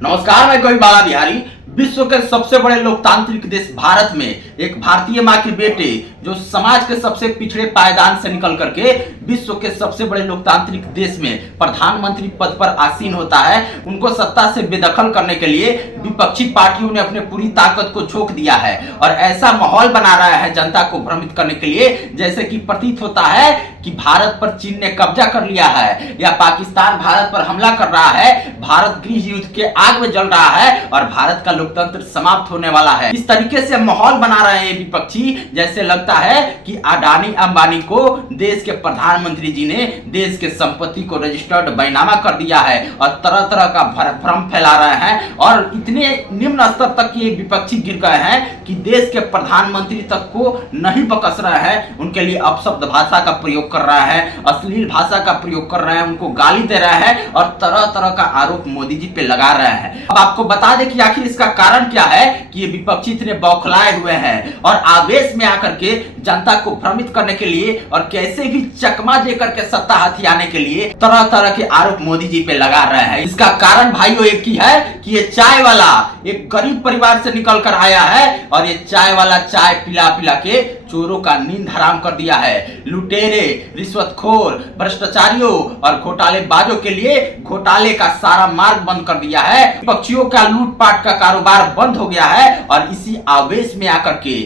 नमस्कार, मैं कवि बाला बिहारी। विश्व के सबसे बड़े लोकतांत्रिक देश भारत में एक भारतीय मां के बेटे जो समाज के सबसे पिछड़े पायदान से निकल करके विश्व के सबसे बड़े लोकतांत्रिक देश में प्रधानमंत्री पद पर आसीन होता है, उनको सत्ता से बेदखल करने के लिए विपक्षी पार्टियों ने अपने पूरी ताकत को झोंक दिया है और ऐसा माहौल बना रहा है जनता को भ्रमित करने के लिए, जैसे कि प्रतीत होता है कि भारत पर चीन ने कब्जा कर लिया है या पाकिस्तान भारत पर हमला कर रहा है, भारत गृह युद्ध के आग में जल रहा है और भारत का लोकतंत्र समाप्त होने वाला है। इस तरीके से माहौल बना रहे हैं विपक्षी, जैसे लगता है कि अडानी अंबानी को देश के प्रधानमंत्री जी ने देश के संपत्ति को रजिस्टर्ड बैनामा कर दिया है और तरह तरह का भ्रम फैला रहे हैं और इतने निम्न स्तर तक ये विपक्षी गिर गए हैं कि देश के प्रधानमंत्री तक को नहीं बकस रहे हैं, उनके लिए अपशब्द भाषा का प्रयोग कर रहा है, अश्लील भाषा का प्रयोग कर रहे हैं, उनको गाली दे रहा है और तरह तरह का आरोप मोदी जी पे लगा रहे हैं। अब आपको बता दें कि आखिर इसका कारण क्या है कि ये विपक्षी इतने बौखलाए हुए हैं और आवेश में आकर के जनता को भ्रमित करने के लिए और कैसे भी चकमा देकर के सत्ता हथियाने के लिए तरह तरह के आरोप मोदी जी पे लगा रहे हैं। इसका कारण भाइयों एक ही है कि ये चाय वाला एक गरीब परिवार से निकल कर आया है और ये चाय वाला चाय पिला पिला के चोरों का नींद हराम कर दिया है। लुटेरे, रिश्वतखोर, भ्रष्टाचारियों और घोटालेबाजों के लिए घोटाले का सारा मार्ग बंद कर दिया है। विपक्षियों का लूटपाट का कारोबार बंद हो गया है और इसी आवेश में आकर के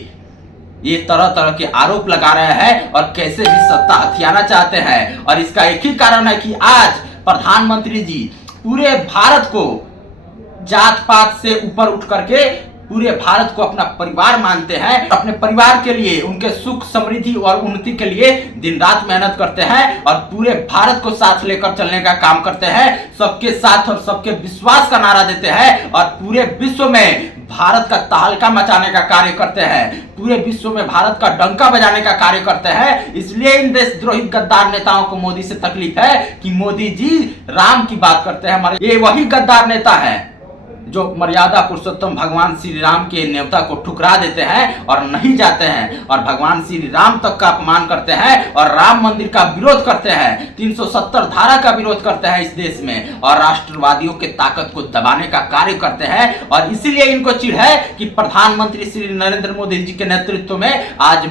ये तरह तरह के आरोप लगा रहे हैं और कैसे भी सत्ता हथियाना चाहते हैं। और इसका एक ही कारण है कि आज प्रधानमंत्री जी पूरे भारत को जात पात से ऊपर उठ करके पूरे भारत को अपना परिवार मानते हैं, अपने परिवार के लिए, उनके सुख समृद्धि और उन्नति के लिए दिन रात मेहनत करते हैं और पूरे भारत को साथ लेकर चलने का काम करते हैं। सबके साथ और सबके विश्वास का नारा देते हैं और पूरे विश्व में भारत का तहलका मचाने का कार्य करते हैं, पूरे विश्व में भारत का डंका बजाने का कार्य करते हैं। इसलिए इन देशद्रोही गद्दार नेताओं को मोदी से तकलीफ है कि मोदी जी राम की बात करते हैं। हमारे ये वही गद्दार नेता हैं जो मर्यादा पुरुषोत्तम भगवान श्री राम के न्योता को ठुकरा देते हैं और नहीं जाते हैं और भगवान श्री राम तक का अपमान करते हैं और राम मंदिर का विरोध करते हैं, 370 धारा का विरोध करते हैं इस देश में और राष्ट्रवादियों के ताकत को दबाने का कार्य करते हैं। और इसीलिए इनको चिढ़ है कि प्रधानमंत्री श्री नरेंद्र मोदी जी के नेतृत्व में आज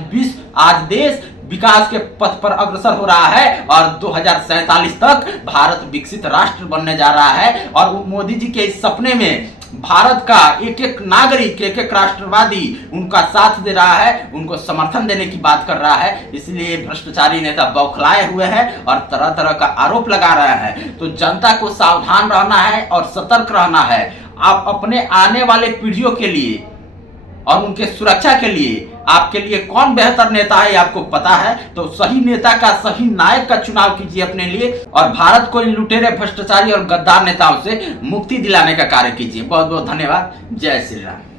देश विकास के पथ पर अग्रसर हो रहा है और 2047 तक भारत विकसित राष्ट्र बनने जा रहा है। और मोदी जी के इस सपने में भारत का एक एक नागरिक, एक एक राष्ट्रवादी उनका साथ दे रहा है, उनको समर्थन देने की बात कर रहा है। इसलिए भ्रष्टाचारी नेता बौखलाए हुए हैं और तरह तरह का आरोप लगा रहा है। तो जनता को सावधान रहना है और सतर्क रहना है। आप अपने आने वाले पीढ़ियों के लिए और उनके सुरक्षा के लिए आपके लिए कौन बेहतर नेता है आपको पता है, तो सही नेता का, सही नायक का चुनाव कीजिए अपने लिए और भारत को इन लुटेरे, भ्रष्टाचारी और गद्दार नेताओं से मुक्ति दिलाने का कार्य कीजिए। बहुत बहुत धन्यवाद। जय श्री राम।